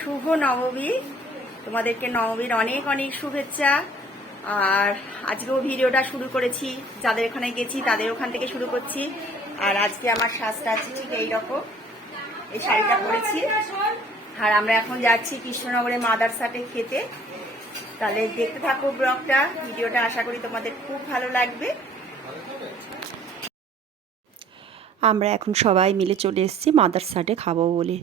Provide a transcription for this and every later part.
শুভ নবমী। তোমাদেরকে নবমীর অনেক অনেক শুভেচ্ছা। আর আজকেও ভিডিওটা শুরু করেছি, যাদের ওখানে গেছি তাদের ওখান থেকে শুরু করছি। আর আজকে আমার সাজটা আছে ঠিক এইরকম, এই শাড়িটা পরেছি। আর আমরা এখন যাচ্ছি কৃষ্ণনগরে মাদারসাটে খেতে। তাহলে দেখতে থাকো ব্লগটা, ভিডিওটা আশা করি তোমাদের খুব ভালো লাগবে। আমরা এখন সবাই মিলে চলে এসেছি মাদারসাটে খাবো বলে।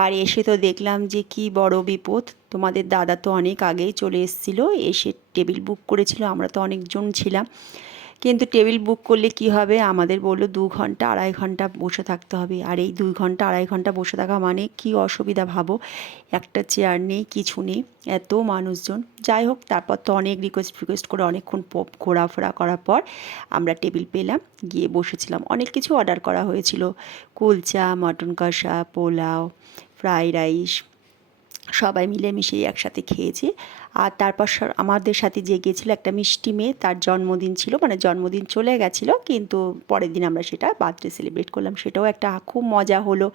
আর এসে তো দেখলাম যে কি বড় বিপদ। তোমাদের দাদা তো অনেক আগেই চলে এসেছিলো, এসে টেবিল বুক করেছিল। আমরা তো অনেকজন ছিলাম, কিন্তু টেবিল বুক করলে কি হবে, আমাদের বললো 2 ঘন্টা 2.5 ঘন্টা বসে থাকতে হবে। আর এই 2 ঘন্টা 2.5 ঘন্টা বসে থাকা মানে কি অসুবিধা ভাবো, একটা চেয়ার নেই, কিছু নেই, এত মানুষজন। যাই হোক, তারপর তো অনেক রিকোয়েস্ট করে অনেকক্ষণ ঘোরাফেরা করার পর আমরা টেবিল পেলাম, গিয়ে বসেছিলাম। অনেক কিছু অর্ডার করা হয়েছিল, কুলচা, মটন কষা, পোলাও, ফ্রাইড রাইস, সবাই মিলেমিশে একসাথে খেয়েছি। আর তারপর আমাদের সাথে যে গিয়েছিল একটা মিষ্টি মেয়ে, তার জন্মদিন ছিল, মানে জন্মদিন চলে গেছিলো, কিন্তু পরের দিন আমরা সেটা বার্থডে সেলিব্রেট করলাম। সেটাও একটা খুব মজা হলো।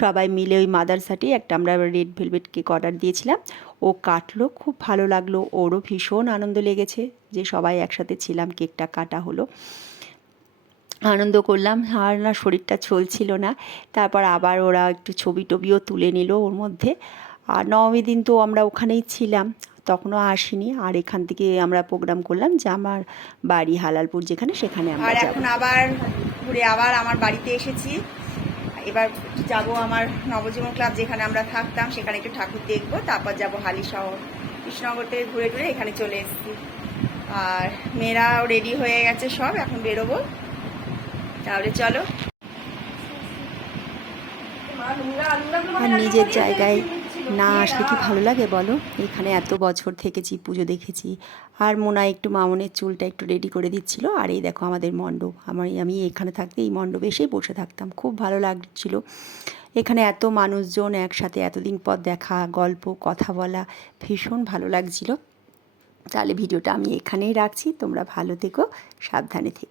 সবাই মিলে ওই মাদারসাটেই একটা আমরা রেড ভেলভেট কেক অর্ডার দিয়েছিলাম, ও কাটলো, খুব ভালো লাগলো, ওরও ভীষণ আনন্দ লেগেছে যে সবাই একসাথে ছিলাম, কেকটা কাটা হলো, আনন্দ করলাম। আর না, শরীরটা চলছিল না। তারপর আবার ওরা একটু ছবি টবিও তুলে নিল ওর মধ্যে। আর নবমী দিন তো আমরা ওখানেই ছিলাম, তখনও আসিনি। আর এখান থেকে আমরা প্রোগ্রাম করলাম যে আমার বাড়ি হালালপুর যেখানে, সেখানে আমরা যাব। এখন আবার ঘুরে আবার আমার বাড়িতে এসেছি। এবার যাব আমার নবজীবন ক্লাব যেখানে আমরা থাকতাম, সেখানে একটু ঠাকুর দেখবো, তারপর যাব হালিশহর। কৃষ্ণনগর থেকে ঘুরে ঘুরে এখানে চলে এসেছি। আর মেয়েরাও রেডি হয়ে গেছে সব, এখন বেরোবো। তাহলে চলো। আর নিজের জায়গায় না আসলে কি ভালো লাগে বলো। এখানে এত বছর থেকেছি, পুজো দেখেছি। আর মোনা একটু মামনের চুলটা একটু রেডি করে দিচ্ছিল। আর এই দেখো আমাদের মণ্ডপ, আমি এখানে থাকতে এই মণ্ডপে এসেই বসে থাকতাম, খুব ভালো লাগছিল। এখানে এত মানুষজন একসাথে, এতদিন পর দেখা, গল্প কথা বলা, ভীষণ ভালো লাগছিল। তাহলে ভিডিওটা আমি এখানেই রাখছি, তোমরা ভালো থেকো, সাবধানে থেকো।